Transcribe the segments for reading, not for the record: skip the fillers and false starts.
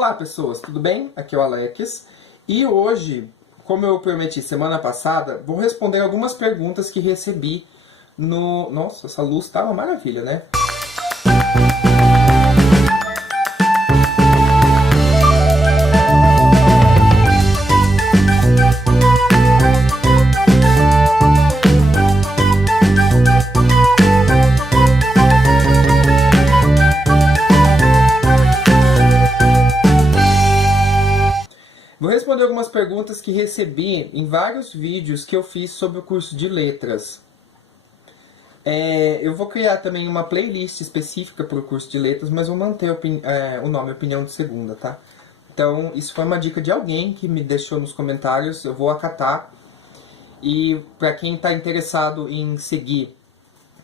Olá pessoas, tudo bem? Aqui é o Alex e hoje, como eu prometi semana passada, vou responder algumas perguntas que recebi no... Nossa, essa luz tá uma maravilha, né? Vou responder algumas perguntas que recebi em vários vídeos que eu fiz sobre o curso de letras. Eu vou criar também uma playlist específica para o curso de letras, mas vou manter o nome Opinião de Segunda, tá? Então, isso foi uma dica de alguém que me deixou nos comentários, eu vou acatar. E para quem está interessado em seguir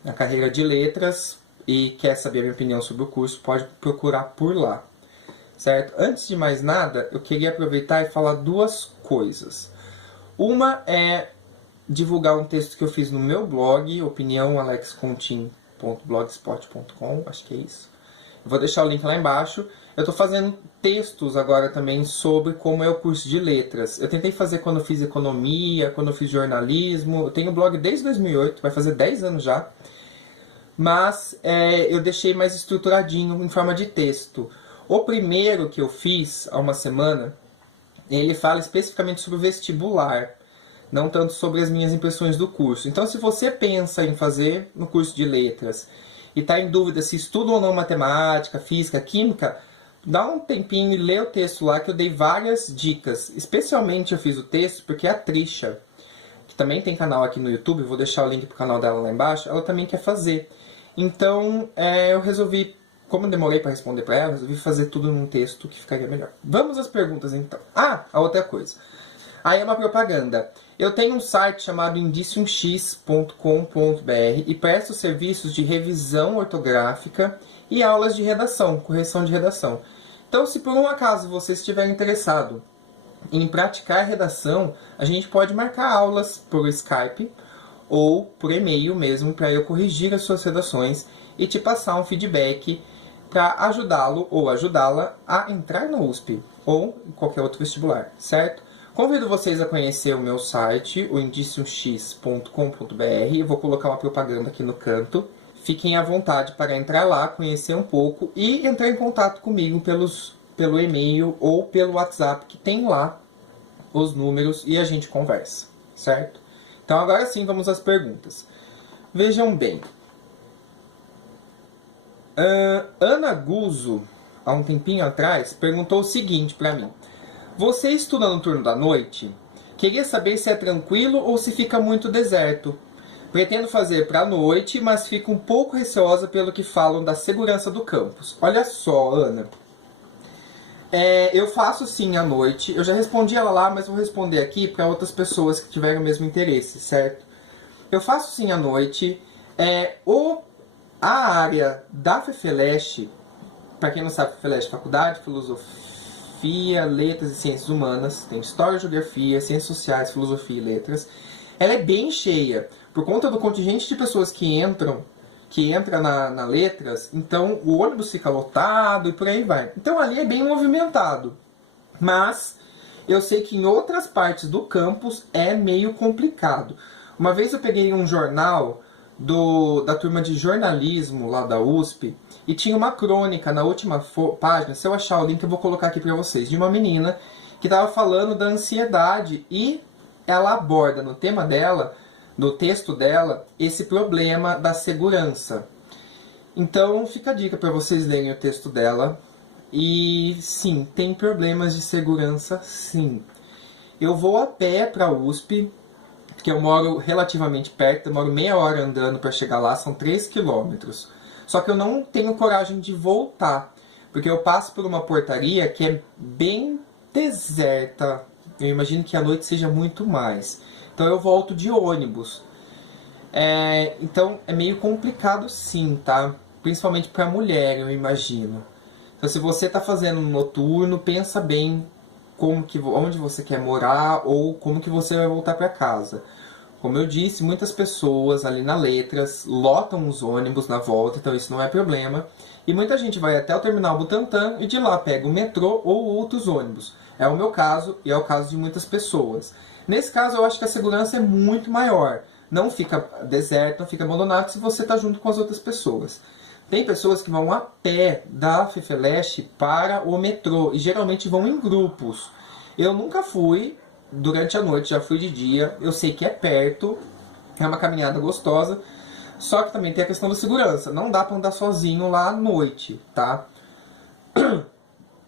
a carreira de letras e quer saber a minha opinião sobre o curso, pode procurar por lá. Certo? Antes de mais nada, eu queria aproveitar e falar duas coisas. Uma é divulgar um texto que eu fiz no meu blog, opiniãoalexcontin.blogspot.com, acho que é isso. Eu vou deixar o link lá embaixo. Eu estou fazendo textos agora também sobre como é o curso de letras. Eu tentei fazer quando eu fiz economia, quando eu fiz jornalismo. Eu tenho blog desde 2008, vai fazer 10 anos já. Mas eu deixei mais estruturadinho em forma de texto. O primeiro que eu fiz há uma semana, ele fala especificamente sobre o vestibular, não tanto sobre as minhas impressões do curso. Então, se você pensa em fazer no curso de letras e está em dúvida se estuda ou não matemática, física, química, dá um tempinho e lê o texto lá que eu dei várias dicas. Especialmente eu fiz o texto porque a Trisha, que também tem canal aqui no YouTube, vou deixar o link para o canal dela lá embaixo, ela também quer fazer. Então, eu resolvi... Como eu demorei para responder para ela, resolvi fazer tudo num texto que ficaria melhor. Vamos às perguntas então. Ah, a outra coisa. Aí é uma propaganda. Eu tenho um site chamado indiciumx.com.br e presto serviços de revisão ortográfica e aulas de redação, correção de redação. Então, se por um acaso você estiver interessado em praticar redação, a gente pode marcar aulas por Skype ou por e-mail mesmo, para eu corrigir as suas redações e te passar um feedback para ajudá-lo ou ajudá-la a entrar na USP ou em qualquer outro vestibular, certo? Convido vocês a conhecer o meu site, o indiciumx.com.br. Eu vou colocar uma propaganda aqui no canto. Fiquem à vontade para entrar lá, conhecer um pouco e entrar em contato comigo pelo e-mail ou pelo WhatsApp, que tem lá os números e a gente conversa, certo? Então agora sim, vamos às perguntas. Vejam bem. Ana Guzzo, há um tempinho atrás, perguntou o seguinte para mim. Você estuda no turno da noite? Queria saber se é tranquilo ou se fica muito deserto. Pretendo fazer para a noite, mas fico um pouco receosa pelo que falam da segurança do campus. Olha só, Ana. Eu faço sim à noite. Eu já respondi ela lá, mas vou responder aqui para outras pessoas que tiverem o mesmo interesse, certo? Eu faço sim à noite. A área da FEFELESH, para quem não sabe, FEFELESH, Faculdade de Filosofia, Letras e Ciências Humanas, tem História, Geografia, Ciências Sociais, Filosofia e Letras. Ela é bem cheia, por conta do contingente de pessoas que entra na Letras, então o ônibus fica lotado e por aí vai. Então ali é bem movimentado, mas eu sei que em outras partes do campus é meio complicado. Uma vez eu peguei um jornal da turma de jornalismo lá da USP e tinha uma crônica na última página, se eu achar o link eu vou colocar aqui para vocês, de uma menina que estava falando da ansiedade e ela aborda no tema dela, no texto dela, esse problema da segurança. Então fica a dica para vocês lerem o texto dela. E sim, tem problemas de segurança, sim. Eu vou a pé para a USP, porque eu moro relativamente perto, eu moro meia hora andando para chegar lá, são 3 quilômetros. Só que eu não tenho coragem de voltar, porque eu passo por uma portaria que é bem deserta. Eu imagino que à noite seja muito mais. Então eu volto de ônibus. Então é meio complicado sim, tá? Principalmente para mulher, eu imagino. Então se você está fazendo um noturno, pensa bem onde você quer morar ou como que você vai voltar para casa. Como eu disse, muitas pessoas ali na Letras lotam os ônibus na volta, então isso não é problema. E muita gente vai até o terminal Butantã e de lá pega o metrô ou outros ônibus. É o meu caso e é o caso de muitas pessoas. Nesse caso, eu acho que a segurança é muito maior. Não fica deserto, não fica abandonado se você está junto com as outras pessoas. Tem pessoas que vão a pé da FEFELESH para o metrô e geralmente vão em grupos. Eu nunca fui durante a noite, já fui de dia. Eu sei que é perto, é uma caminhada gostosa. Só que também tem a questão da segurança. Não dá para andar sozinho lá à noite, tá?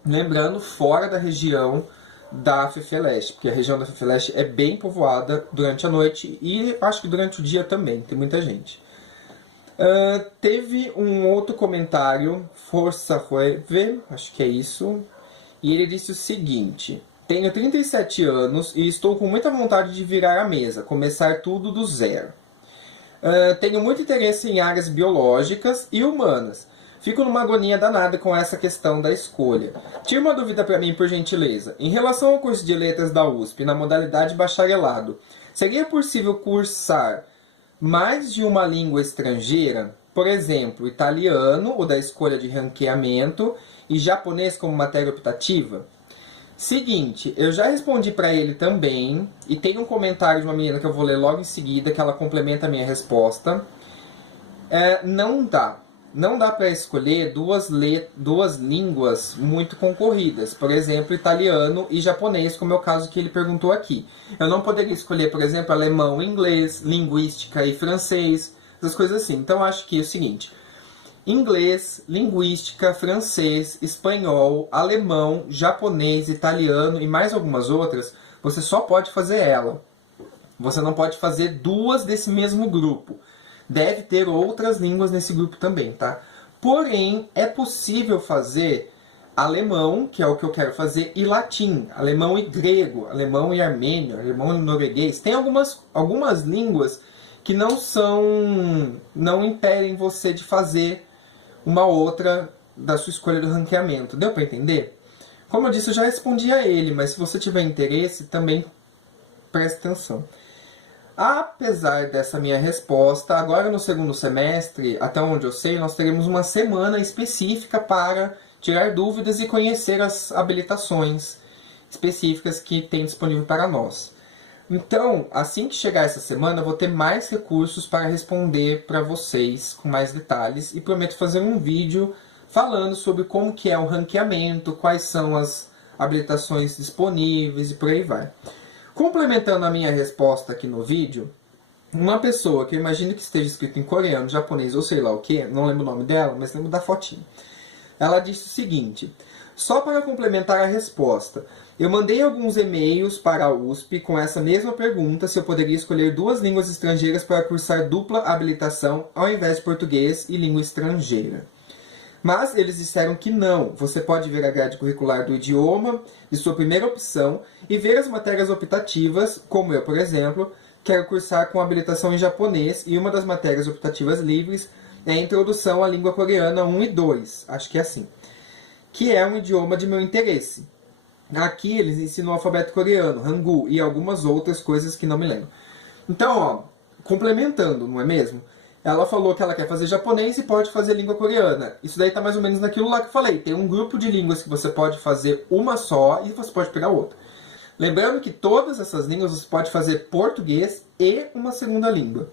Lembrando, fora da região da FEFELESH, porque a região da FEFELESH é bem povoada durante a noite e acho que durante o dia também, tem muita gente. Teve um outro comentário, Força Rueve, acho que é isso, e ele disse o seguinte: tenho 37 anos e estou com muita vontade de virar a mesa, começar tudo do zero. Tenho muito interesse em áreas biológicas e humanas. Fico numa agonia danada com essa questão da escolha. Tira uma dúvida para mim, por gentileza. Em relação ao curso de letras da USP, na modalidade bacharelado, seria possível cursar mais de uma língua estrangeira? Por exemplo, italiano, ou da escolha de ranqueamento, e japonês como matéria optativa? Seguinte, eu já respondi para ele também, e tem um comentário de uma menina que eu vou ler logo em seguida, que ela complementa a minha resposta. Não dá para escolher duas línguas muito concorridas, por exemplo, italiano e japonês, como é o caso que ele perguntou aqui. Eu não poderia escolher, por exemplo, alemão, inglês, linguística e francês, essas coisas assim. Então, acho que é o seguinte: inglês, linguística, francês, espanhol, alemão, japonês, italiano e mais algumas outras, você só pode fazer ela. Você não pode fazer duas desse mesmo grupo. Deve ter outras línguas nesse grupo também, tá? Porém, é possível fazer alemão, que é o que eu quero fazer, e latim. Alemão e grego, alemão e armênio, alemão e norueguês. Tem algumas línguas que não impedem você de fazer uma outra da sua escolha do ranqueamento. Deu para entender? Como eu disse, eu já respondi a ele, mas se você tiver interesse, também preste atenção. Apesar dessa minha resposta, agora no segundo semestre, até onde eu sei, nós teremos uma semana específica para tirar dúvidas e conhecer as habilitações específicas que tem disponível para nós. Então, assim que chegar essa semana, eu vou ter mais recursos para responder para vocês com mais detalhes e prometo fazer um vídeo falando sobre como que é o ranqueamento, quais são as habilitações disponíveis e por aí vai. Complementando a minha resposta aqui no vídeo, uma pessoa que eu imagino que esteja escrito em coreano, japonês ou sei lá o que, não lembro o nome dela, mas lembro da fotinha. Ela disse o seguinte: só para complementar a resposta, eu mandei alguns e-mails para a USP com essa mesma pergunta se eu poderia escolher duas línguas estrangeiras para cursar dupla habilitação ao invés de português e língua estrangeira. Mas eles disseram que não. Você pode ver a grade curricular do idioma de sua primeira opção e ver as matérias optativas, como eu, por exemplo, quero cursar com habilitação em japonês e uma das matérias optativas livres é a Introdução à Língua Coreana 1 e 2, acho que é assim, que é um idioma de meu interesse. Aqui eles ensinam o alfabeto coreano, Hangul e algumas outras coisas que não me lembro. Então, ó, complementando, não é mesmo? Ela falou que ela quer fazer japonês e pode fazer língua coreana. Isso daí tá mais ou menos naquilo lá que eu falei. Tem um grupo de línguas que você pode fazer uma só e você pode pegar outra. Lembrando que todas essas línguas você pode fazer português e uma segunda língua.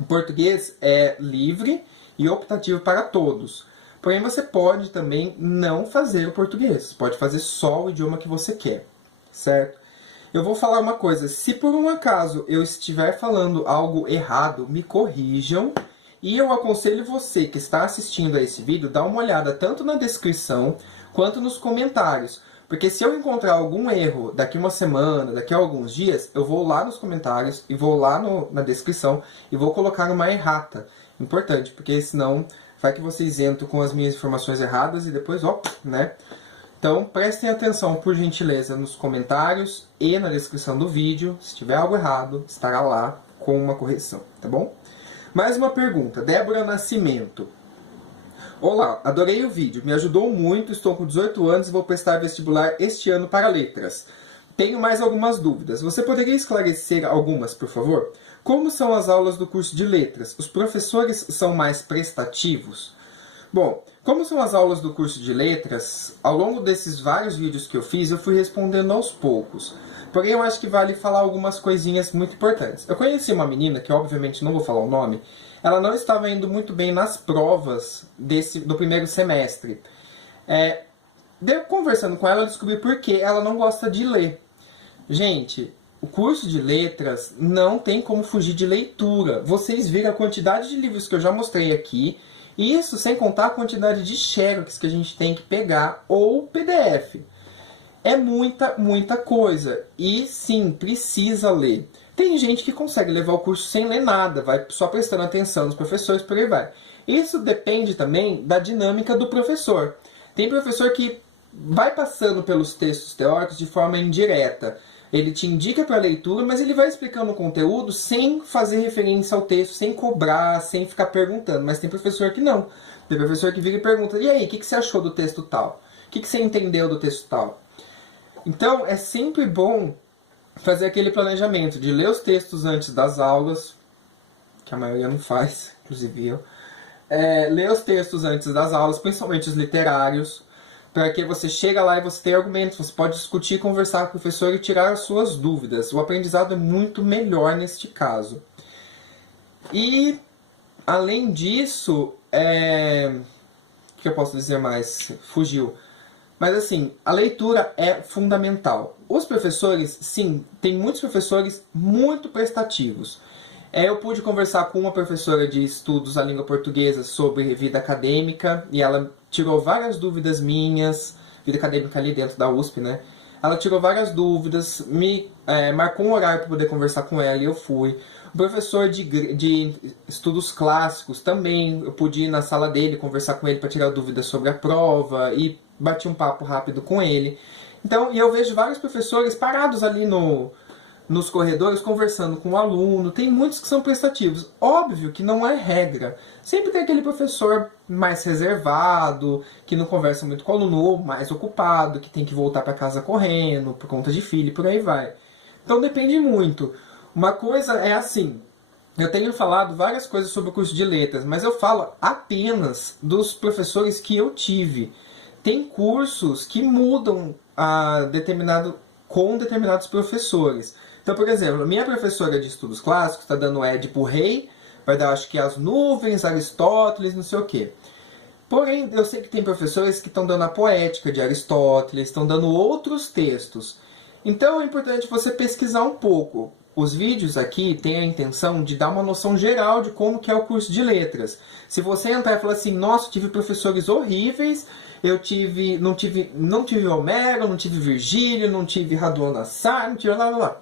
O português é livre e optativo para todos. Porém, você pode também não fazer o português. Pode fazer só o idioma que você quer, certo? Eu vou falar uma coisa, se por um acaso eu estiver falando algo errado, me corrijam. E eu aconselho você que está assistindo a esse vídeo, dá uma olhada tanto na descrição quanto nos comentários. Porque se eu encontrar algum erro daqui uma semana, daqui a alguns dias, eu vou lá nos comentários e vou lá na descrição e vou colocar uma errata. Importante, porque senão vai que vocês entram com as minhas informações erradas e depois, ó, né? Então, prestem atenção, por gentileza, nos comentários e na descrição do vídeo. Se tiver algo errado, estará lá com uma correção, tá bom? Mais uma pergunta. Débora Nascimento. Olá, adorei o vídeo, me ajudou muito, estou com 18 anos e vou prestar vestibular este ano para letras. Tenho mais algumas dúvidas. Você poderia esclarecer algumas, por favor? Como são as aulas do curso de letras? Os professores são mais prestativos? Bom, como são as aulas do curso de letras, ao longo desses vários vídeos que eu fiz, eu fui respondendo aos poucos. Porém, eu acho que vale falar algumas coisinhas muito importantes. Eu conheci uma menina, que obviamente não vou falar o nome, ela não estava indo muito bem nas provas do primeiro semestre. Conversando com ela, eu descobri por que ela não gosta de ler. Gente, o curso de letras não tem como fugir de leitura. Vocês viram a quantidade de livros que eu já mostrei aqui. Isso sem contar a quantidade de xerox que a gente tem que pegar ou PDF. É muita coisa. E sim, precisa ler. Tem gente que consegue levar o curso sem ler nada, vai só prestando atenção nos professores, por aí vai. Isso depende também da dinâmica do professor. Tem professor que vai passando pelos textos teóricos de forma indireta. Ele te indica para a leitura, mas ele vai explicando o conteúdo sem fazer referência ao texto, sem cobrar, sem ficar perguntando. Mas tem professor que não. Tem professor que vira e pergunta, e aí, o que você achou do texto tal? O que você entendeu do texto tal? Então, é sempre bom fazer aquele planejamento de ler os textos antes das aulas, que a maioria não faz, inclusive eu. Ler os textos antes das aulas, principalmente os literários, para que você chega lá e você tem argumentos, você pode discutir, conversar com o professor e tirar as suas dúvidas. O aprendizado é muito melhor neste caso. E, além disso, o que eu posso dizer mais? Fugiu. Mas assim, a leitura é fundamental. Os professores, sim, tem muitos professores muito prestativos. Eu pude conversar com uma professora de estudos da língua portuguesa sobre vida acadêmica e ela tirou várias dúvidas minhas, vida acadêmica ali dentro da USP, né? Ela tirou várias dúvidas, me marcou um horário para poder conversar com ela e eu fui. O professor de estudos clássicos também, eu pude ir na sala dele, conversar com ele para tirar dúvidas sobre a prova e bati um papo rápido com ele. Então, e eu vejo vários professores parados ali nos corredores conversando com o aluno. Tem muitos que são prestativos. Óbvio que não é regra. Sempre tem aquele professor mais reservado, que não conversa muito com o aluno, ou mais ocupado, que tem que voltar para casa correndo, por conta de filho e por aí vai. Então depende muito. Uma coisa é assim, eu tenho falado várias coisas sobre o curso de letras, mas eu falo apenas dos professores que eu tive. Tem cursos que mudam com determinados professores. Então, por exemplo, a minha professora de estudos clássicos está dando Édipo Rei, vai dar, acho que as nuvens, Aristóteles, não sei o quê. Porém, eu sei que tem professores que estão dando a poética de Aristóteles, estão dando outros textos. Então, é importante você pesquisar um pouco. Os vídeos aqui têm a intenção de dar uma noção geral de como que é o curso de letras. Se você entrar e falar assim, nossa, tive professores horríveis, não tive Homero, não tive Virgílio, não tive Raduan Assar, não tive lá.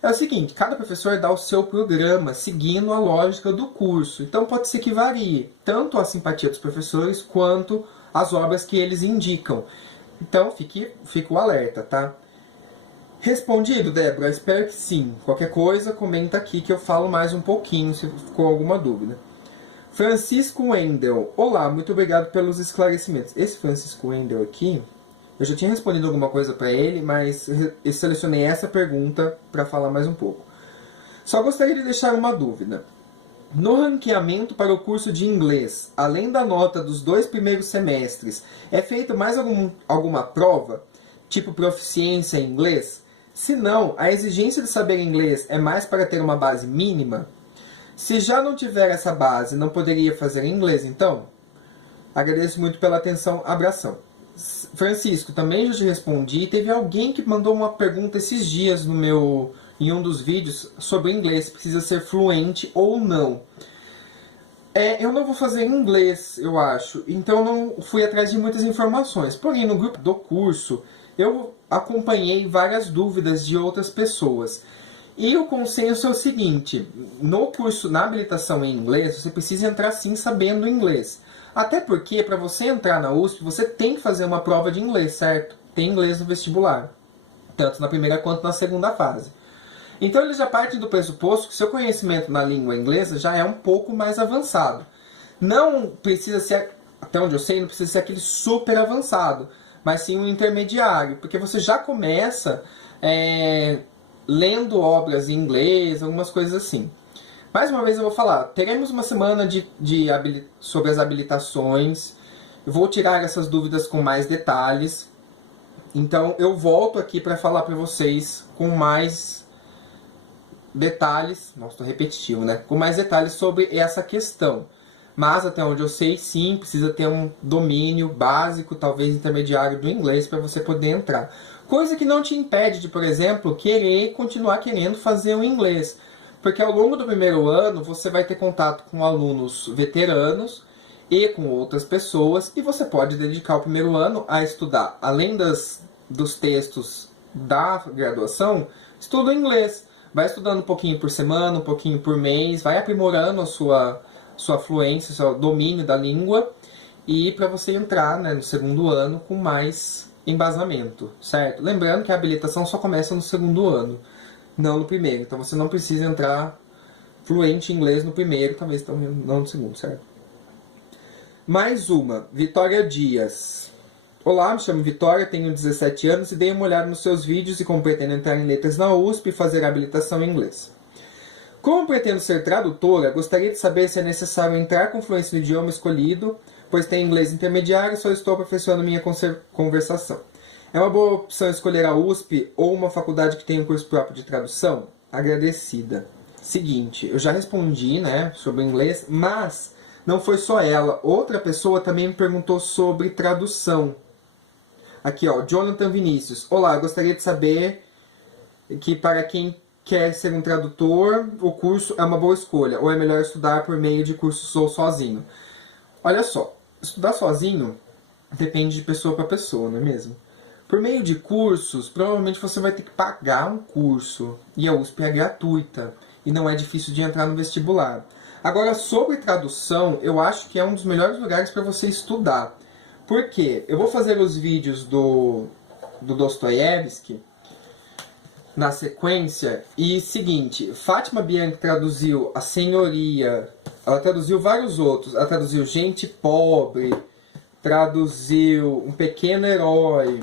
É o seguinte, cada professor dá o seu programa, seguindo a lógica do curso. Então pode ser que varie, tanto a simpatia dos professores, quanto as obras que eles indicam. Então fique o alerta, tá? Respondido, Débora? Espero que sim. Qualquer coisa, comenta aqui que eu falo mais um pouquinho, se ficou alguma dúvida. Francisco Wendel. Olá, muito obrigado pelos esclarecimentos. Esse Francisco Wendel aqui, eu já tinha respondido alguma coisa para ele, mas eu selecionei essa pergunta para falar mais um pouco. Só gostaria de deixar uma dúvida. No ranqueamento para o curso de inglês, além da nota dos 2 primeiros semestres, é feita mais alguma prova, tipo proficiência em inglês? Se não, a exigência de saber inglês é mais para ter uma base mínima? Se já não tiver essa base, não poderia fazer em inglês, então? Agradeço muito pela atenção. Abração. Francisco, também já te respondi. Teve alguém que mandou uma pergunta esses dias em um dos vídeos sobre inglês. Precisa ser fluente ou não. Eu não vou fazer em inglês, eu acho. Então não fui atrás de muitas informações. Porém, no grupo do curso, eu acompanhei várias dúvidas de outras pessoas. E o consenso é o seguinte, no curso, na habilitação em inglês, você precisa entrar sim sabendo inglês. Até porque, para você entrar na USP, você tem que fazer uma prova de inglês, certo? Tem inglês no vestibular, tanto na primeira quanto na segunda fase. Então eles já partem do pressuposto que seu conhecimento na língua inglesa já é um pouco mais avançado. Não precisa ser, até onde eu sei, não precisa ser aquele super avançado, mas sim um intermediário, porque você já começa lendo obras em inglês, algumas coisas assim. Mais uma vez eu vou falar, teremos uma semana sobre as habilitações, eu vou tirar essas dúvidas com mais detalhes, então eu volto aqui para falar para vocês com mais detalhes, nossa, estou repetitivo, né? Com mais detalhes sobre essa questão. Mas até onde eu sei, sim, precisa ter um domínio básico, talvez intermediário do inglês para você poder entrar. Coisa que não te impede de, por exemplo, continuar querendo fazer o inglês. Porque ao longo do primeiro ano você vai ter contato com alunos veteranos e com outras pessoas, e você pode dedicar o primeiro ano a estudar, além dos textos da graduação, estuda inglês. Vai estudando um pouquinho por semana, um pouquinho por mês, vai aprimorando a sua fluência, o seu domínio da língua, e para você entrar, né, no segundo ano com mais embasamento, certo? Lembrando que a habilitação só começa no segundo ano, não no primeiro. Então você não precisa entrar fluente em inglês no primeiro, talvez não no segundo, certo? Mais uma, Vitória Dias. Olá, me chamo Vitória, tenho 17 anos e dei uma olhada nos seus vídeos e como pretendo entrar em letras na USP e fazer a habilitação em inglês. Como pretendo ser tradutora, gostaria de saber se é necessário entrar com fluência no idioma escolhido, pois tenho inglês intermediário e só estou aperfeiçoando minha conversação. É uma boa opção escolher a USP ou uma faculdade que tenha um curso próprio de tradução? Agradecida. Seguinte, eu já respondi, né, sobre inglês, mas não foi só ela. Outra pessoa também me perguntou sobre tradução. Aqui, ó, Jonathan Vinícius. Olá, gostaria de saber que para quem quer ser um tradutor, o curso é uma boa escolha, ou é melhor estudar por meio de cursos ou sozinho? Olha só, estudar sozinho depende de pessoa para pessoa, não é mesmo? Por meio de cursos, provavelmente você vai ter que pagar um curso, e a USP é gratuita, e não é difícil de entrar no vestibular. Agora, sobre tradução, eu acho que é um dos melhores lugares para você estudar. Por quê? Eu vou fazer os vídeos do Dostoiévski na sequência, e seguinte, Fátima Bianchi traduziu A Senhoria, ela traduziu vários outros, ela traduziu Gente Pobre, traduziu Um Pequeno Herói,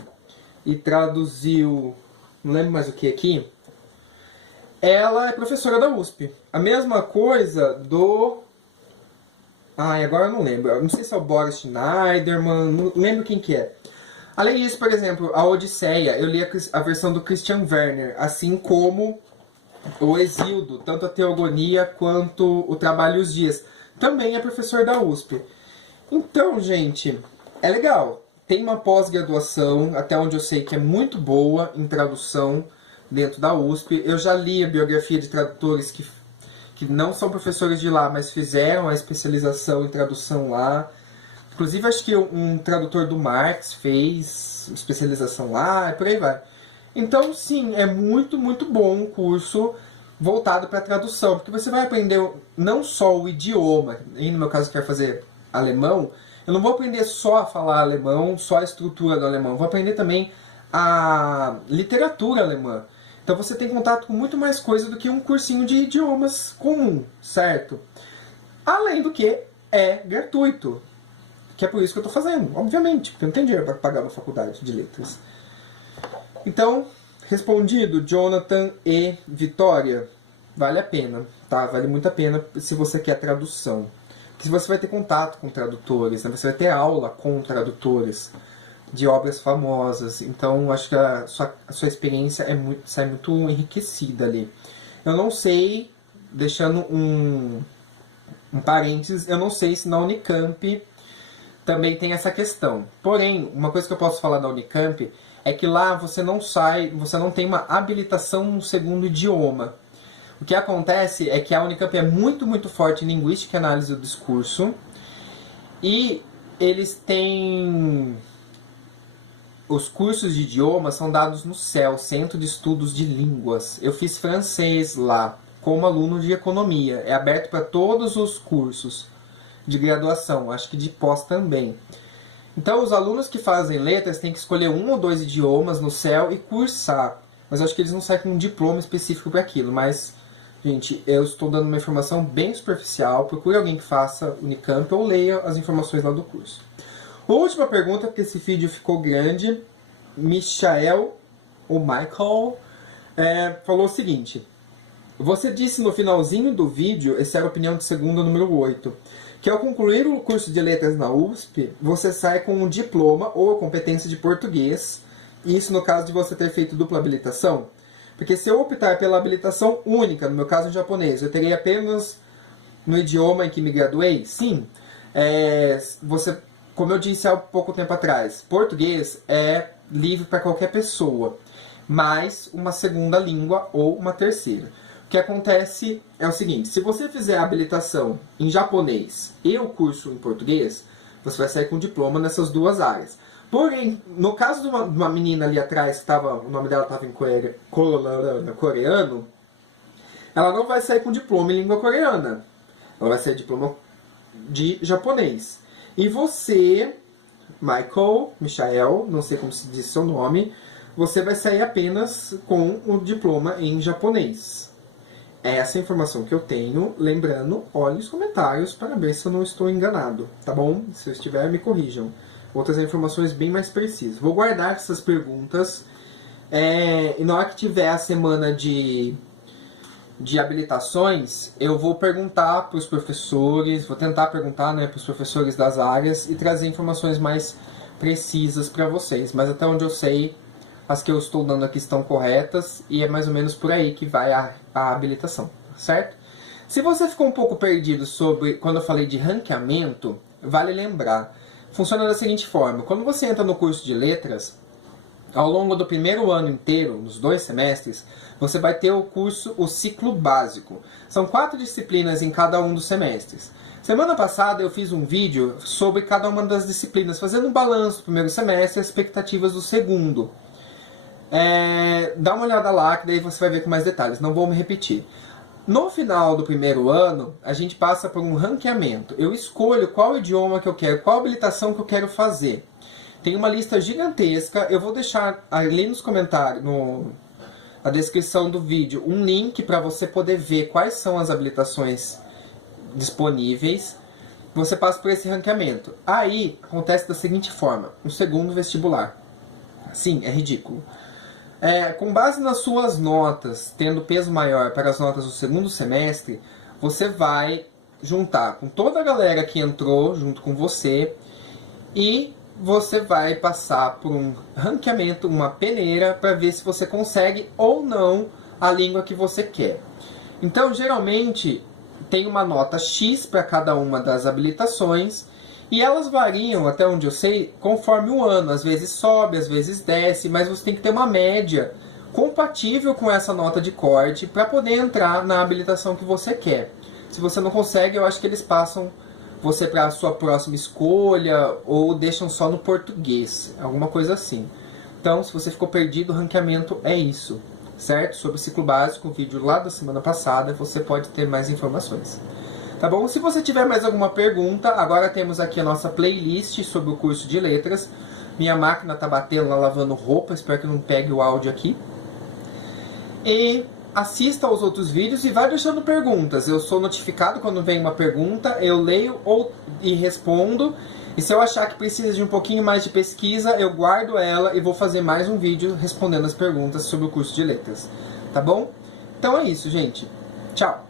e traduziu, não lembro mais o que aqui. Ela é professora da USP. A mesma coisa do... Ai, agora eu não lembro. Eu não sei se é o Boris Schneiderman, não lembro quem que é. Além disso, por exemplo, a Odisseia, eu li a versão do Christian Werner, assim como o Exildo, tanto a Teogonia quanto o Trabalho e os Dias. Também é professor da USP. Então, gente, é legal. Tem uma pós-graduação, até onde eu sei que é muito boa em tradução dentro da USP. Eu já li a biografia de tradutores que não são professores de lá, mas fizeram a especialização em tradução lá. Inclusive, acho que um tradutor do Marx fez especialização lá, e por aí vai. Então, sim, é muito, muito bom um curso voltado para tradução, porque você vai aprender não só o idioma, e no meu caso eu quero fazer alemão, eu não vou aprender só a falar alemão, só a estrutura do alemão, eu vou aprender também a literatura alemã. Então você tem contato com muito mais coisa do que um cursinho de idiomas comum, certo? Além do que é gratuito, que é por isso que eu estou fazendo, obviamente, porque eu não tenho dinheiro para pagar uma faculdade de letras. Então, respondido, Jonathan e Vitória, vale a pena, tá? Vale muito a pena se você quer tradução. Porque você vai ter contato com tradutores, né? Você vai ter aula com tradutores de obras famosas. Então, acho que a sua experiência sai muito enriquecida ali. Eu não sei, deixando um parênteses, eu não sei se na Unicamp também tem essa questão. Porém, uma coisa que eu posso falar da Unicamp é que lá você não tem uma habilitação no segundo idioma. O que acontece é que a Unicamp é muito, muito forte em linguística e análise do discurso, e eles têm... Os cursos de idioma são dados no CEL, Centro de Estudos de Línguas. Eu fiz francês lá, como aluno de economia. É aberto para todos os cursos de graduação, acho que de pós também. Então, os alunos que fazem letras têm que escolher 1 ou 2 idiomas no CEL e cursar. Mas eu acho que eles não saem com um diploma específico para aquilo. Mas, gente, eu estou dando uma informação bem superficial. Procure alguém que faça Unicamp ou leia as informações lá do curso. Última pergunta, porque esse vídeo ficou grande. Michael, ou Michael, falou o seguinte: você disse no finalzinho do vídeo, essa era a opinião de segunda número 8, que ao concluir o curso de letras na USP, você sai com um diploma ou a competência de português, isso no caso de você ter feito dupla habilitação. Porque se eu optar pela habilitação única, no meu caso em japonês, eu terei apenas no idioma em que me graduei? Sim. Você, como eu disse há pouco tempo atrás, português é livre para qualquer pessoa, mais uma segunda língua ou uma terceira. O que acontece é o seguinte: se você fizer a habilitação em japonês e o curso em português, você vai sair com diploma nessas duas áreas. Porém, no caso de uma menina ali atrás, que o nome dela estava em coreano, ela não vai sair com diploma em língua coreana. Ela vai sair diploma de japonês. E você, Michael, não sei como se diz seu nome, você vai sair apenas com o diploma em japonês. Essa é a informação que eu tenho. Lembrando, olhe os comentários para ver se eu não estou enganado, tá bom? Se eu estiver, me corrijam. Vou trazer informações bem mais precisas. Vou guardar essas perguntas. E na hora que tiver a semana de habilitações, eu vou perguntar para os professores, vou tentar perguntar, para os professores das áreas e trazer informações mais precisas para vocês. Mas até onde eu sei, as que eu estou dando aqui estão corretas e é mais ou menos por aí que vai a habilitação, certo? Se você ficou um pouco perdido sobre quando eu falei de ranqueamento, vale lembrar. Funciona da seguinte forma: quando você entra no curso de letras, ao longo do primeiro ano inteiro, nos 2 semestres, você vai ter o ciclo básico. São 4 disciplinas em cada um dos semestres. Semana passada eu fiz um vídeo sobre cada uma das disciplinas, fazendo um balanço do primeiro semestre e as expectativas do segundo. Dá uma olhada lá, que daí você vai ver com mais detalhes, não vou me repetir. No final do primeiro ano, a gente passa por um ranqueamento. Eu escolho qual idioma que eu quero, qual habilitação que eu quero fazer. Tem uma lista gigantesca, eu vou deixar ali nos comentários, na descrição do vídeo, um link para você poder ver quais são as habilitações disponíveis. Você passa por esse ranqueamento. Aí, acontece da seguinte forma: um segundo vestibular. Sim, é ridículo. Com base nas suas notas, tendo peso maior para as notas do segundo semestre, você vai juntar com toda a galera que entrou junto com você e você vai passar por um ranqueamento, uma peneira, para ver se você consegue ou não a língua que você quer. Então, geralmente, tem uma nota X para cada uma das habilitações, e elas variam, até onde eu sei, conforme o ano. Às vezes sobe, às vezes desce, mas você tem que ter uma média compatível com essa nota de corte para poder entrar na habilitação que você quer. Se você não consegue, eu acho que eles passam você para a sua próxima escolha ou deixam só no português, alguma coisa assim. Então, se você ficou perdido, o ranqueamento é isso, certo? Sobre o ciclo básico, o vídeo lá da semana passada, você pode ter mais informações. Tá bom? Se você tiver mais alguma pergunta, agora temos aqui a nossa playlist sobre o curso de letras. Minha máquina tá batendo lá lavando roupa, espero que não pegue o áudio aqui. E assista aos outros vídeos e vai deixando perguntas. Eu sou notificado quando vem uma pergunta, eu leio e respondo. E se eu achar que precisa de um pouquinho mais de pesquisa, eu guardo ela e vou fazer mais um vídeo respondendo as perguntas sobre o curso de letras. Tá bom? Então é isso, gente. Tchau!